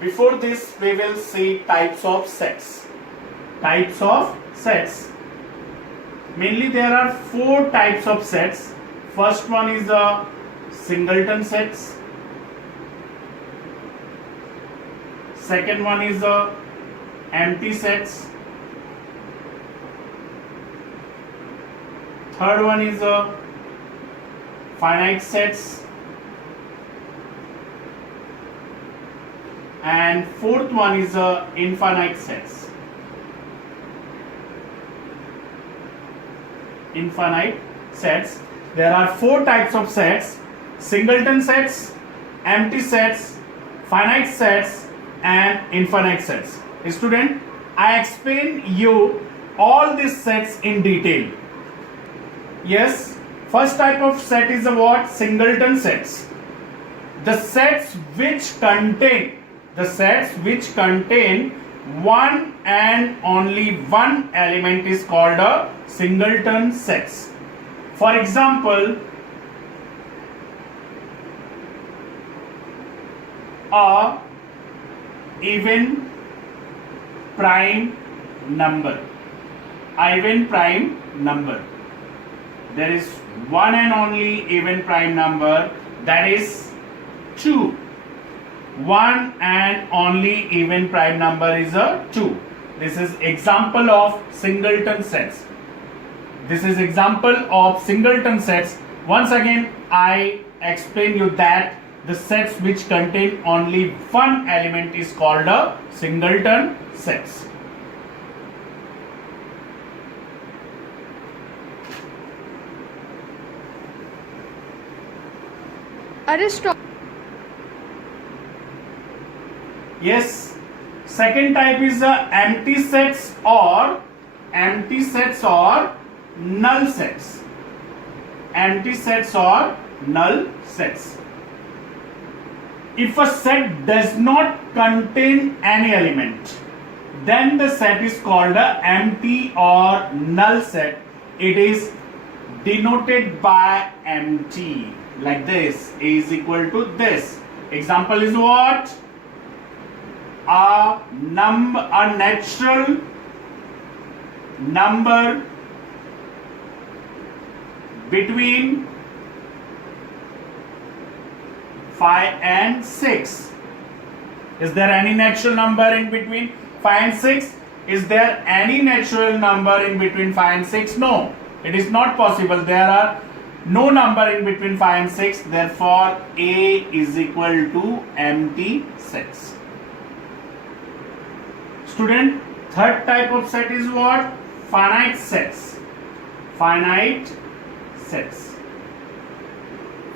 Before this, we will see types of sets. Types of sets. Mainly there are four types of sets. First one is the singleton sets. Second one is the empty sets. Third one is the finite sets. And fourth one is the infinite sets. Infinite sets. There are four types of sets: singleton sets, empty sets, finite sets, and infinite sets. Student, I explain you all these sets in detail. Yes, first type of set is the what? Singleton sets. The sets which contain one and only one element is called a singleton sets. For example, a even prime number. Even prime number. There is one and only even prime number, that is 2. One and only even prime number is a 2. This is example of singleton sets. This is example of singleton sets. Once again, I explain you that the sets which contain only one element is called a singleton sets. Yes, second type is the empty sets or null sets. Empty sets or null sets. If a set does not contain any element, then the set is called a empty or null set. It is denoted by empty, like this. A is equal to this. Example is what? A natural number between 5 and 6. Is there any natural number in between 5 and 6? Is there any natural number in between 5 and 6? No, it is not possible. There are no number in between 5 and 6. Therefore, A is equal to empty sets. Student, third type of set is what? Finite sets. Finite sets.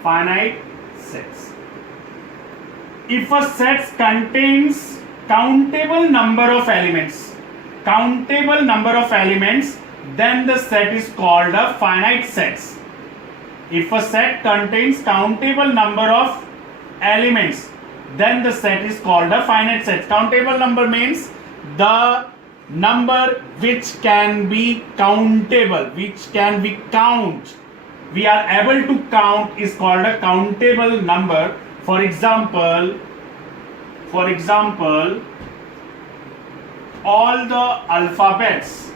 Finite sets. If a set contains countable number of elements, then the set is called a finite sets. If a set contains countable number of elements, then the set is called a finite set. Countable number means the number which can be countable, which can be count. We are able to count is called a countable number. For example, all the alphabets.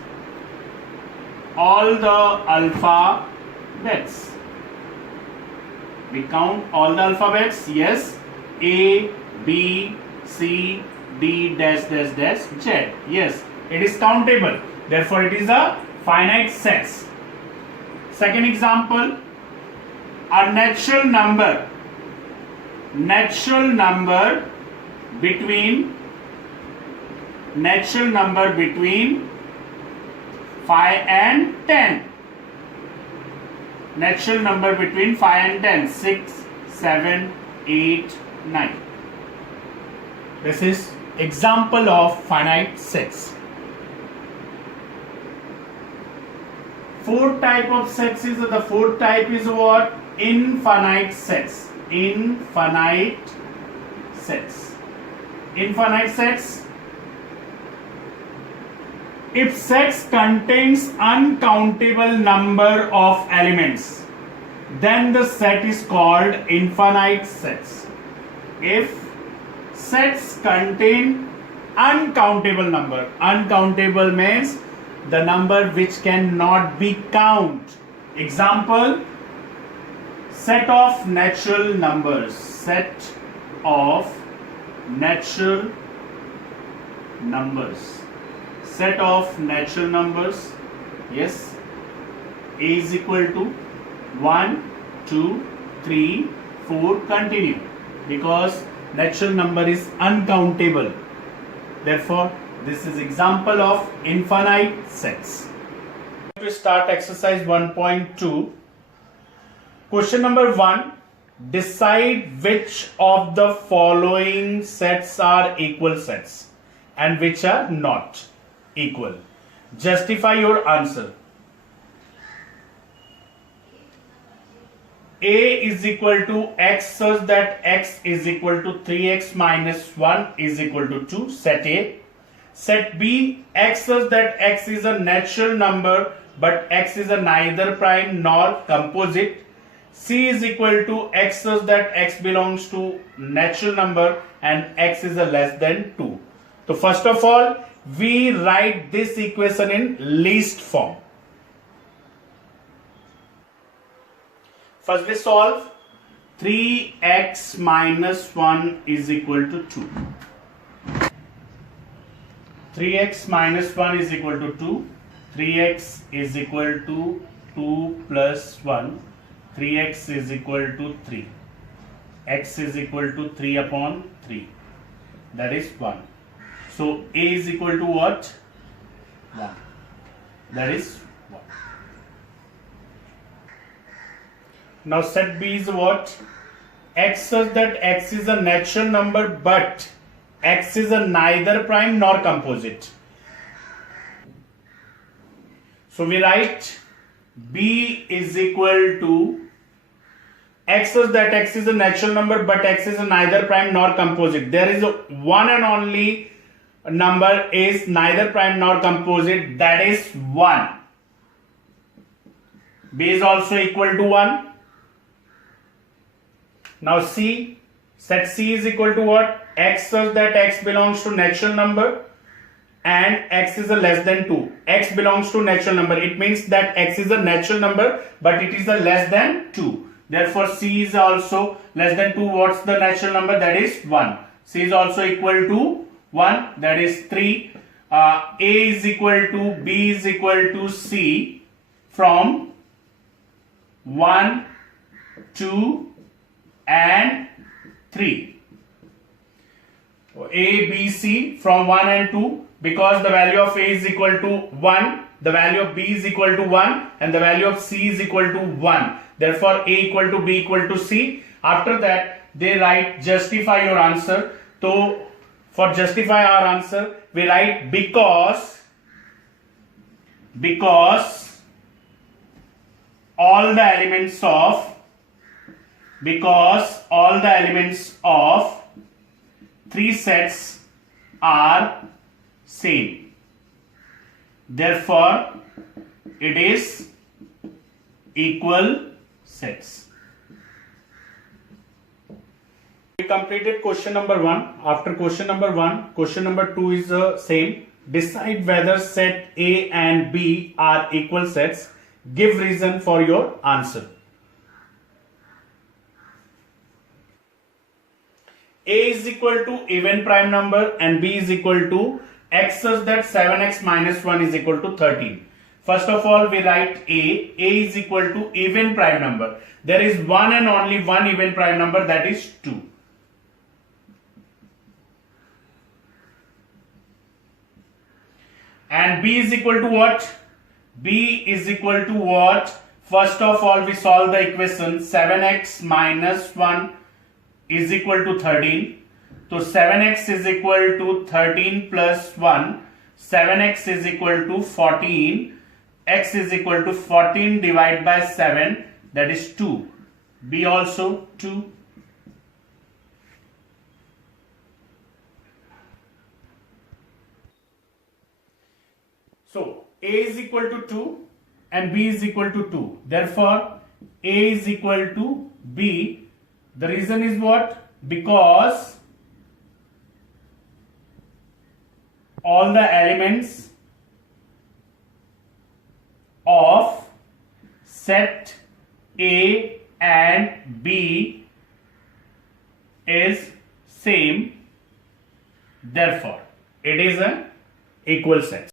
We count all the alphabets. Yes, A, B, C, D dash dash dash Z. Yes, it is countable. Therefore, it is a finite sets. Second example, a natural number between 5 and 10. Natural number between 5 and 10. 6, 7, 8, 9. This is example of finite sets. Fourth type of sets is what? Infinite sets. Infinite sets. If sets contains uncountable number of elements, then the set is called infinite sets. If sets contain uncountable number. Uncountable means the number which cannot be counted. Example, set of natural numbers. Set of natural numbers. Set of natural numbers. Yes. A is equal to 1, 2, 3, 4, continue. Because natural number is uncountable. Therefore, this is example of infinite sets. To start exercise 1.2. Question number 1. Decide which of the following sets are equal sets and which are not equal. Justify your answer. A is equal to x such that x is equal to 3x minus 1 is equal to 2, set A. Set B, x such that x is a natural number but x is a neither prime nor composite. C is equal to x such that x belongs to natural number and x is a less than 2. So first of all, we write this equation in list form. First we solve. 3x minus 1 is equal to 2. 3x minus 1 is equal to 2. 3x is equal to 2 plus 1. 3x is equal to 3. X is equal to 3 upon 3. That is 1. So A is equal to what? 1. That is 1. Now set B is what? X such that x is a natural number but x is a neither prime nor composite. So we write B is equal to x such that x is a natural number but x is a neither prime nor composite. There is a one and only number is neither prime nor composite, that is 1. B is also equal to 1. Now C, set C is equal to what? X such that x belongs to natural number and x is a less than 2. X belongs to natural number. It means that x is a natural number but it is a less than 2. Therefore C is also less than 2. What's the natural number? That is 1. C is also equal to 1. That is 3. A is equal to B is equal to C from 1, 2 and 3. A, B, C from 1 and 2, because the value of A is equal to 1, the value of B is equal to 1 and the value of C is equal to 1. Therefore A equal to B equal to C. After that they write justify your answer. So for justify our answer we write because all the elements of 3 sets are same. Therefore, it is equal sets. We completed question number 1. After question number 1, question number 2 is the same. Decide whether set A and B are equal sets. Give reason for your answer. A is equal to even prime number and B is equal to x such that 7x minus 1 is equal to 13. First of all, we write A. A is equal to even prime number. There is one and only one even prime number, that is 2. And B is equal to what? B is equal to what? First of all, we solve the equation. 7x minus 1 is equal to 13. So 7x is equal to 13 plus 1. 7x is equal to 14. X is equal to 14 divided by 7, that is 2. B also 2. So A is equal to 2 and B is equal to 2. Therefore A is equal to B. The reason is what? Because all the elements of set A and B is same, therefore it is an equal set.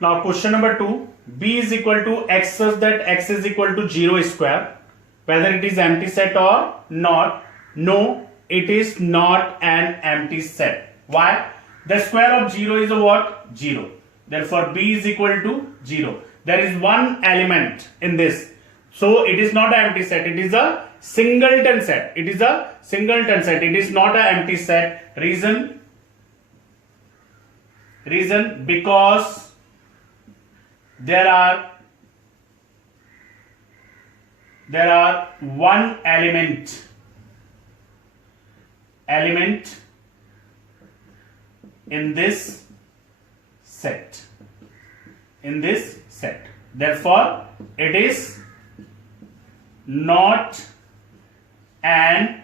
Now question number 2, B is equal to X such that X is equal to 0 square, whether it is empty set or not. No, it is not an empty set. Why? The square of 0 is a what? 0. Therefore B is equal to 0. There is one element in this, so it is not an empty set, it is a singleton set. It is a singleton set, it is not an empty set. Reason because there are one element in this set. Therefore it is not an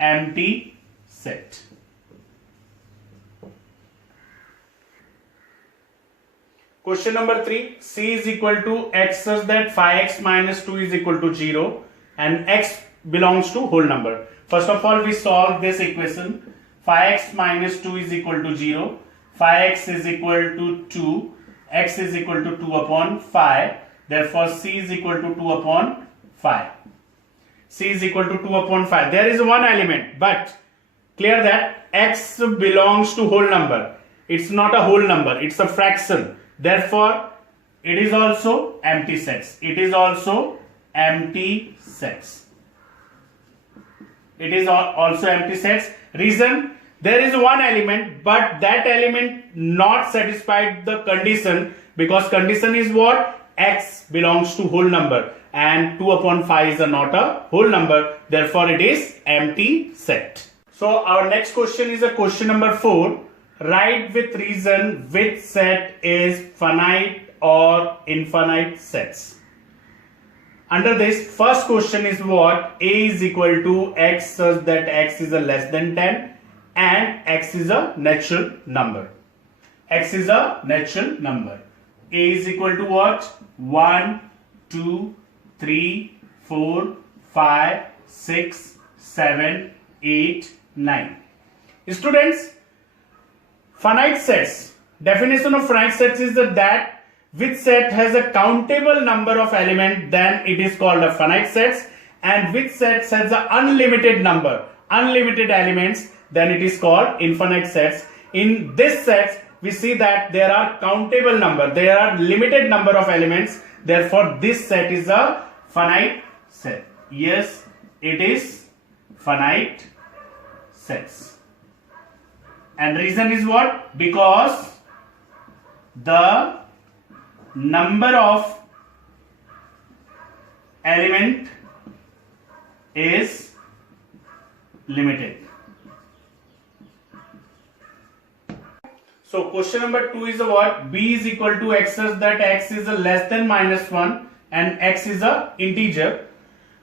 empty set. Question number 3, C is equal to X such that 5x minus 2 is equal to 0 and X belongs to whole number. First of all, we solve this equation. 5x minus 2 is equal to 0, 5x is equal to 2, x is equal to 2 upon 5, therefore C is equal to 2 upon 5. C is equal to 2 upon 5. There is one element, but clear that x belongs to whole number. It's not a whole number, it's a fraction. Therefore, it is also empty sets. It is also empty sets. It is also empty sets. Reason, there is one element, but that element not satisfied the condition, because condition is what? X belongs to whole number and 2 upon 5 is not a whole number. Therefore, it is empty set. So, our next question is a question number 4. Write with reason which set is finite or infinite sets. Under this, first question is what? A is equal to x such that x is a less than 10 and x is a natural number. X is a natural number. A is equal to what? 1, 2, 3, 4, 5, 6, 7, 8, 9. Students, finite sets. Definition of finite sets is that which set has a countable number of elements, then it is called a finite sets, and which set has an unlimited number, unlimited elements, then it is called infinite sets. In this set, we see that there are countable number, there are limited number of elements, therefore this set is a finite set. Yes, it is finite sets. And reason is what? Because the number of element is limited. So question number 2 is what? B is equal to x such that x is a less than minus 1 and x is a integer.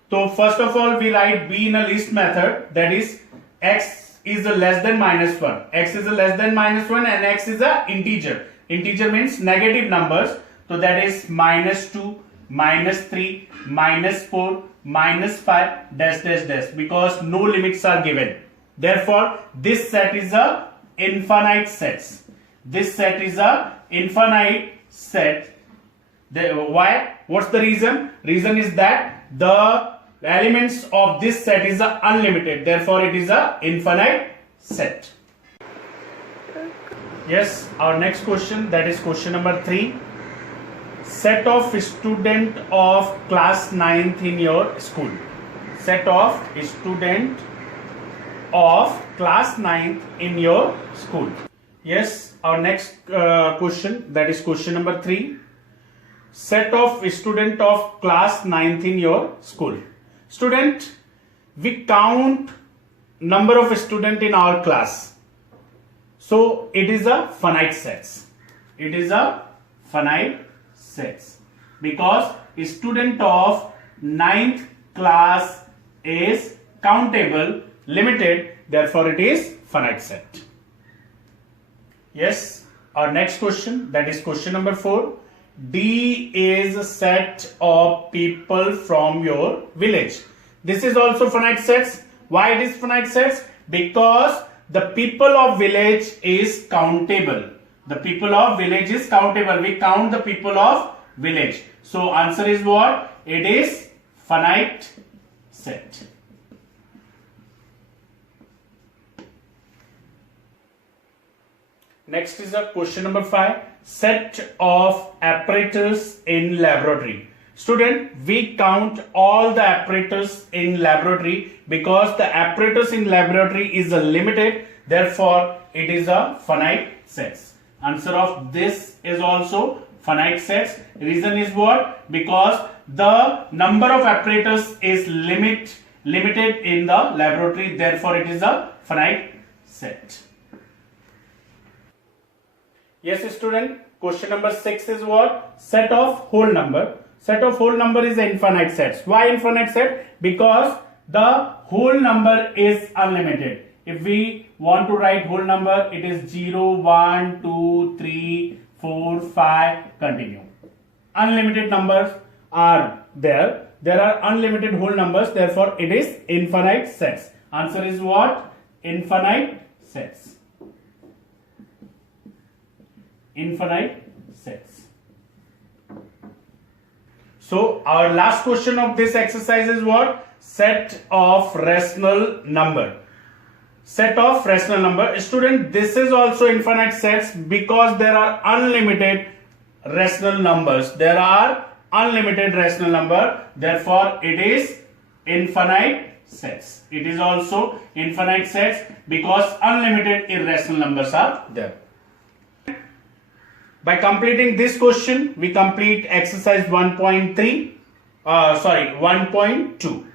So first of all, we write B in a list method, that is x is a less than minus 1. X is a less than minus 1 and x is a integer. Integer means negative numbers. So that is minus 2, minus 3, minus 4, minus 5, dash dash dash, because no limits are given. Therefore, this set is a infinite sets. This set is a infinite set. Why? What's the reason? Reason is that the elements of this set is unlimited. Therefore, it is a infinite set. Yes, our next question, that is question number 3. Set of student of class 9th in your school. Set of student of class 9th in your school. Yes, our next question, that is question number 3. Set of student of class 9th in your school. Student, we count number of student in our class. So it is a finite sets. It is a finite sets because student of 9th class is countable, limited, therefore it is finite set. Yes, our next question, that is question number 4. D is a set of people from your village. This is also finite sets. Why it is finite sets? Because the people of village is countable. The people of village is countable. We count the people of village. So answer is what? It is finite set. Next is a question number 5. Set of apparatus in laboratory. Student, we count all the apparatus in laboratory because the apparatus in laboratory is a limited. Therefore, it is a finite sets. Answer of this is also finite sets. Reason is what? Because the number of apparatus is limited in the laboratory. Therefore, it is a finite set. Yes, student. Question number 6 is what? Set of whole number. Set of whole number is infinite sets. Why infinite set? Because the whole number is unlimited. If we want to write whole number, it is 0, 1, 2, 3, 4, 5, continue. Unlimited numbers are there. There are unlimited whole numbers. Therefore, it is infinite sets. Answer is what? Infinite sets. Infinite sets. So our last question of this exercise is what? Set of rational number. Set of rational number. Student, this is also infinite sets because there are unlimited rational numbers. There are unlimited rational number. Therefore, it is infinite sets. It is also infinite sets because unlimited irrational numbers are there. By completing this question, we complete exercise 1.2.